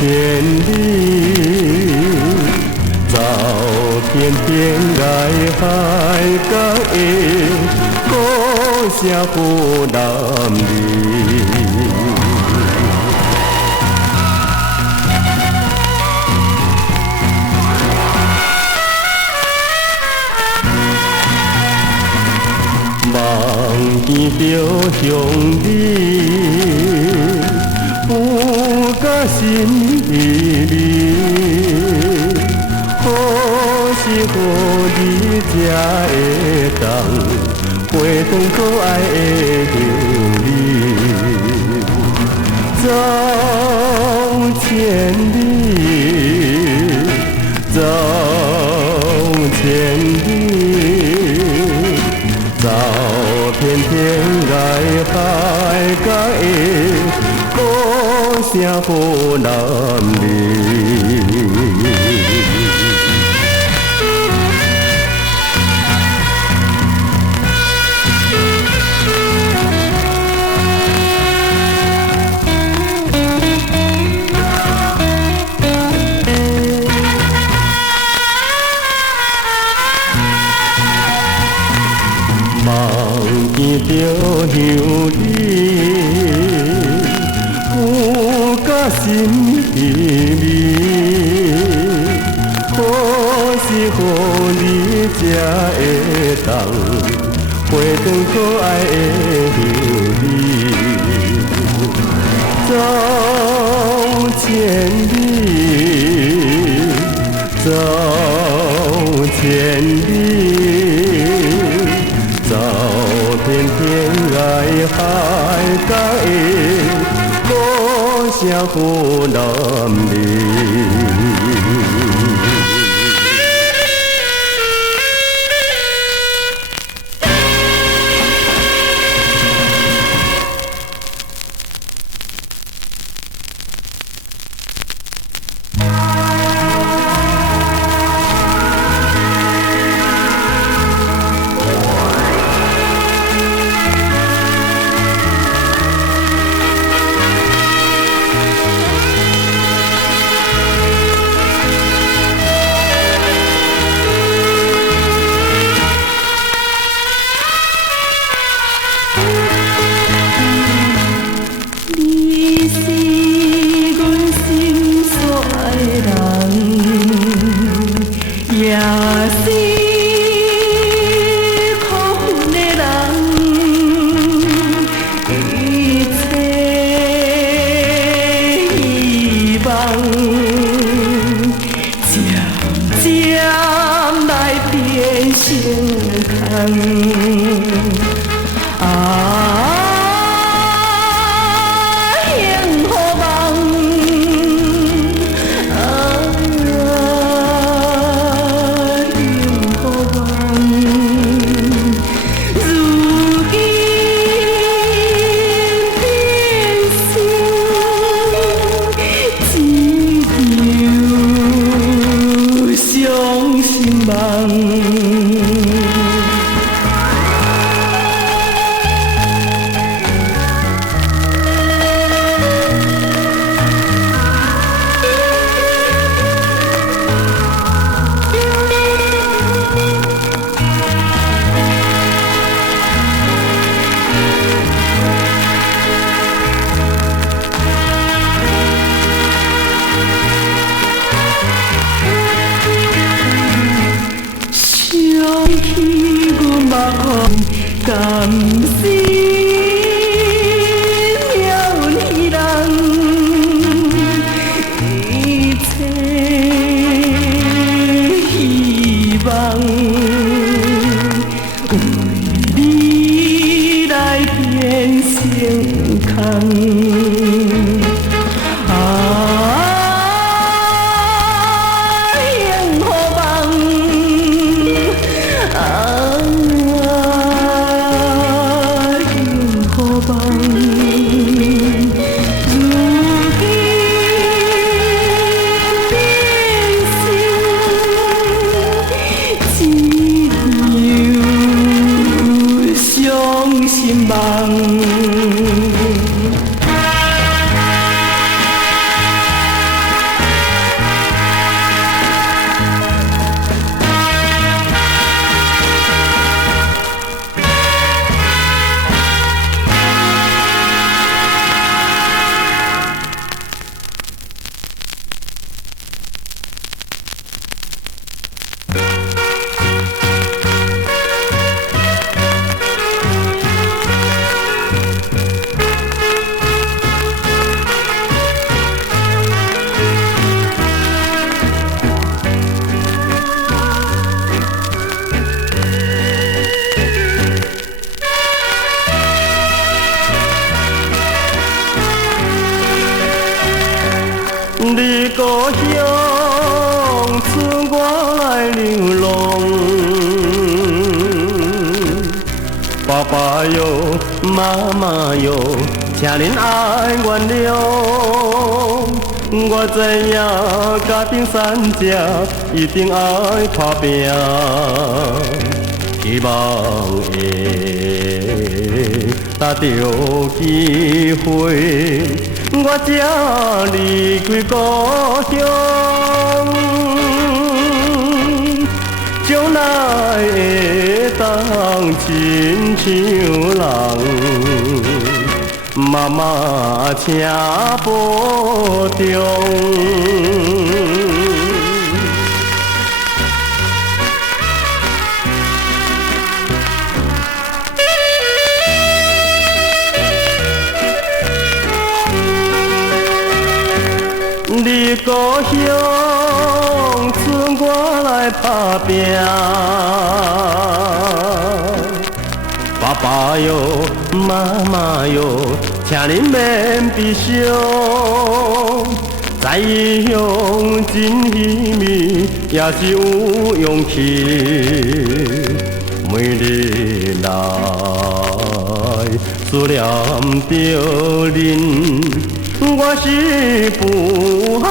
千里，走遍天涯海角的故乡湖南里。望见着兄弟，有甲心里，好是好你才会当回转可爱的乡里，走千里，走千里。走遍天涯海角的故乡湖南里。望见着乡里，有甲心里，好是好你才会当回转可爱的乡里，走千里，走千里。走遍天涯海角的故乡湖南里。甘心了你人，一切希望为你来变成空。你故乡，剩我来流浪。爸爸哟，妈妈哟，请恁爱原谅。我知影家庭三者一定爱打拼，希望会搭到机会，我才离开故乡。将来会当亲像人，妈妈请保重。你故乡，剩我来打拼。爸爸哟，妈妈哟，请恁免悲伤。知影真稀微，也是有勇气。每日来思念着恁。我是不孝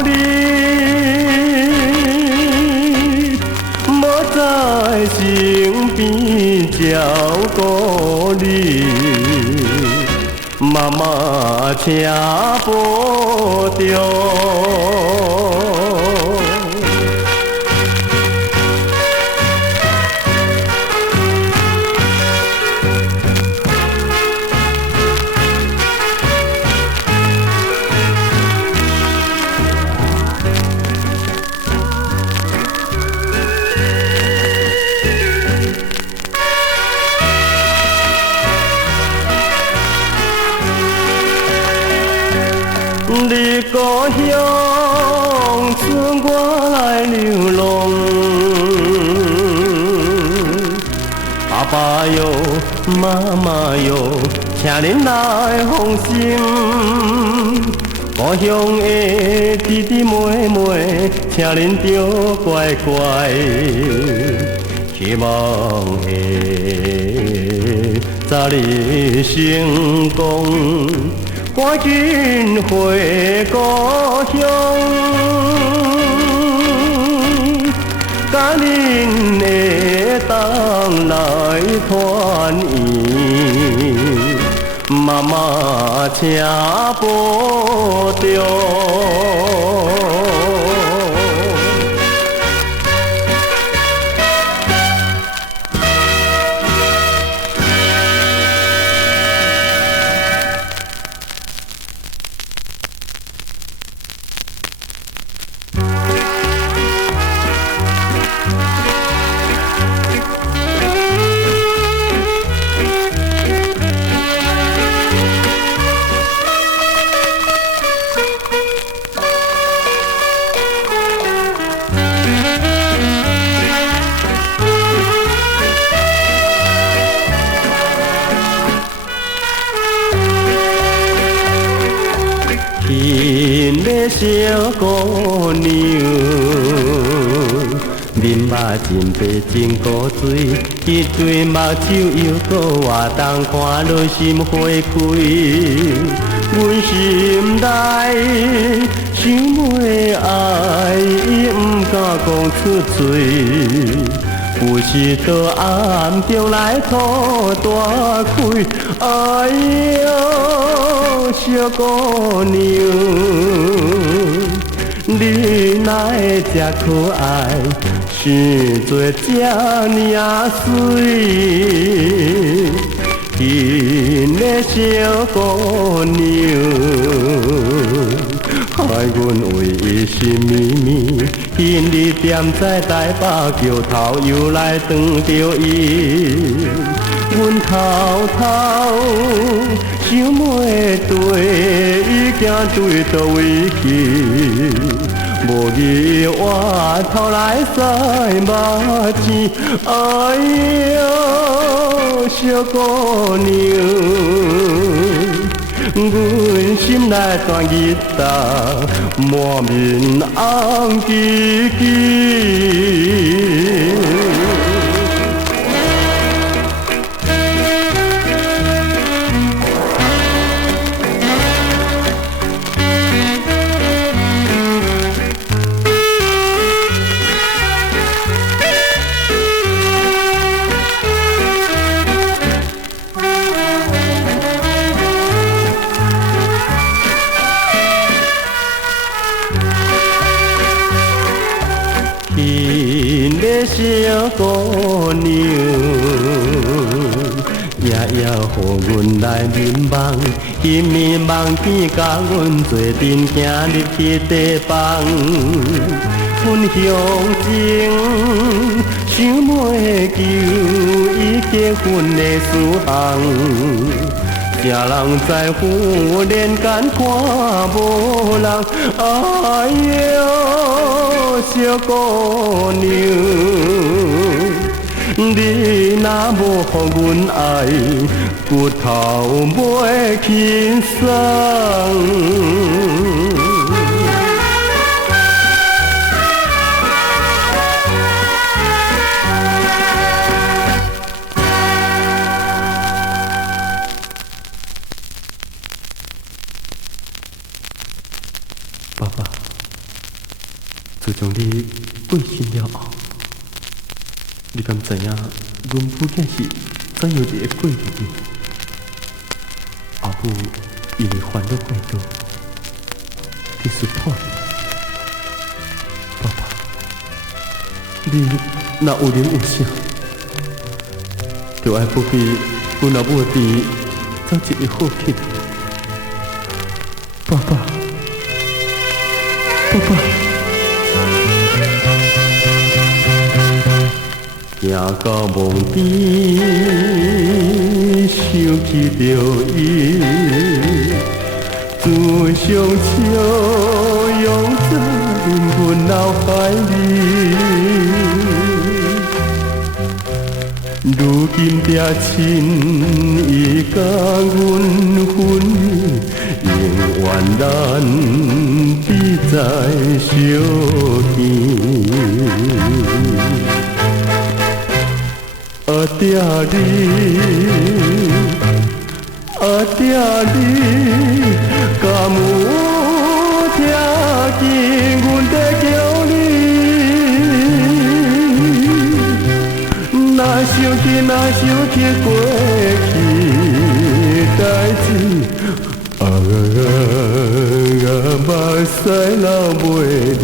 哩，无在身边照顾你，妈妈请保重。你故乡，剩我来流浪。爸爸哟，妈妈哟，请恁来放心。故乡的弟弟妹妹，请恁着乖乖。希望会早日成功。赶紧回故乡，甲恁会当来团圆。妈妈请保重。新的小姑娘，面目真白真古锥，一对目睭又搁活动，看落心花开。阮心内想要爱，伊毋敢讲出嘴。有时在暗中来吐大开，哎呦，小姑娘，你哪会这可爱，生做这呢啊水？新的小姑娘，害阮为伊心绵绵，今日踮在台北桥头，又来撞着伊。阮偷偷想要对伊行对倒位去，无伊我头来使目睭，哎呦，小姑娘。阮心内弹吉他，满面红记记。小姑娘，夜夜予阮来眠梦，今暝梦见甲阮做阵行入去地房，阮乡情想要求伊结婚的事项。正人在乎连间看无人，哎哟，小姑娘，你若无予阮爱，骨头袂轻松。爸爸，自从你过身了后，你敢知影阮母囝是怎样一个过日子？阿母因为烦恼过多，去输破去。爸爸，你若有能有啥，就爱保庇阮阿母的病走一个好去。爸爸。爸爸，行到梦边，想起着伊，自相笑拥在阮脑海里。如今定亲伊甲阮分离，永远咱只在相见。爹你，敢有听见阮在叫你？想起过去代志，目屎流袂离。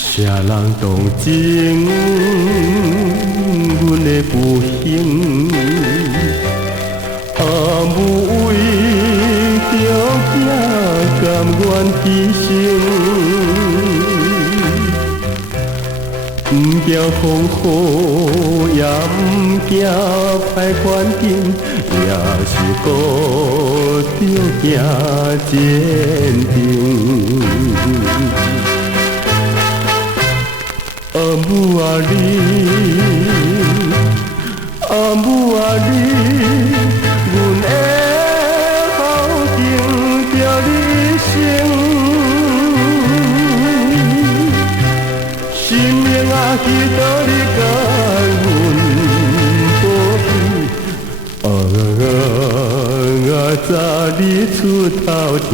啥人同情阮的不幸，阿母为着囝甘愿牺牲，不惊风雨，也不惊歹环境，也是顾着囝坚定。阿母啊你，阮的好情着你生，生命啊去倒你甲阮保庇，早日出头天。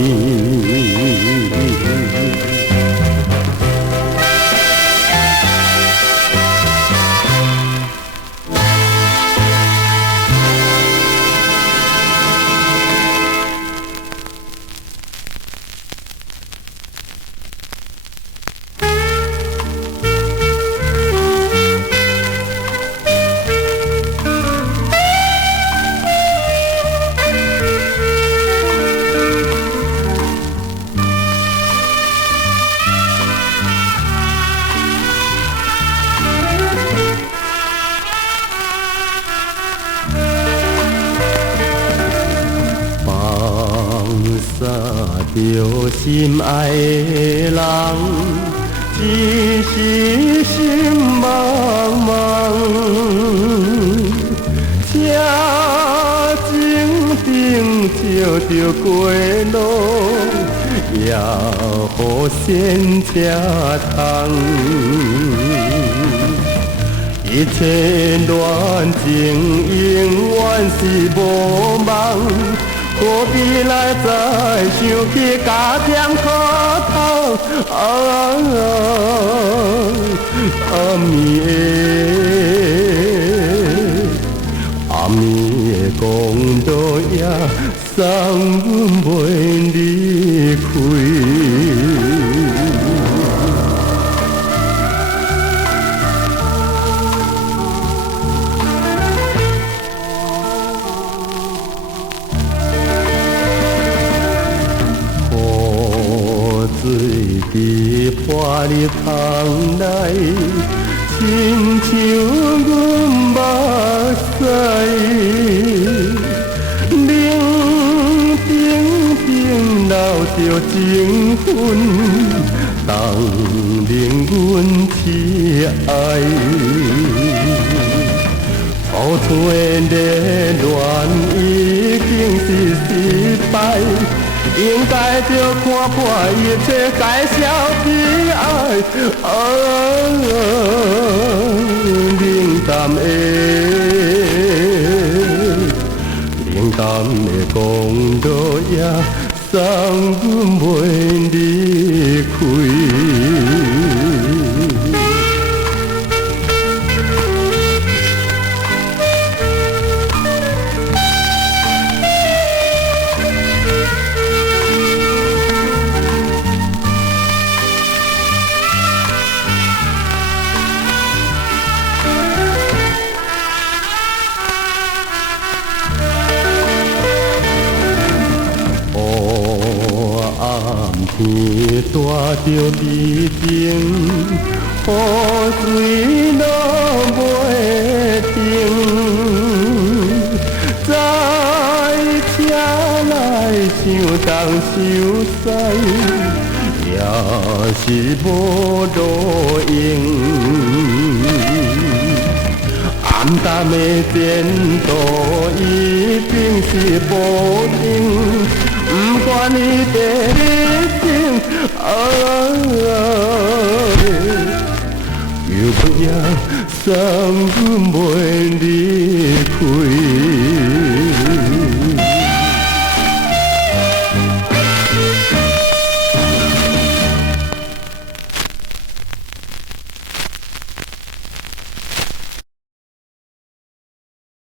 着心爱的人，只是心茫茫。车前顶照着过路，也予先车通。一切恋情永远是无梦，何必来再想起加添苦头？暗暝的公路也送阮袂离开。水滴破入窗内，亲像阮目屎。冷冰冰流着情分，冻冷阮痴爱。初春的恋已经是失败。应该着看破一切，该消悲哀。冷淡的公路也送阮袂离开。天大着悲情，雨水落袂停。在车内想东想西，也是无路用。暗淡的前途已经是无定。不管你的心，有不也送阮袂离开。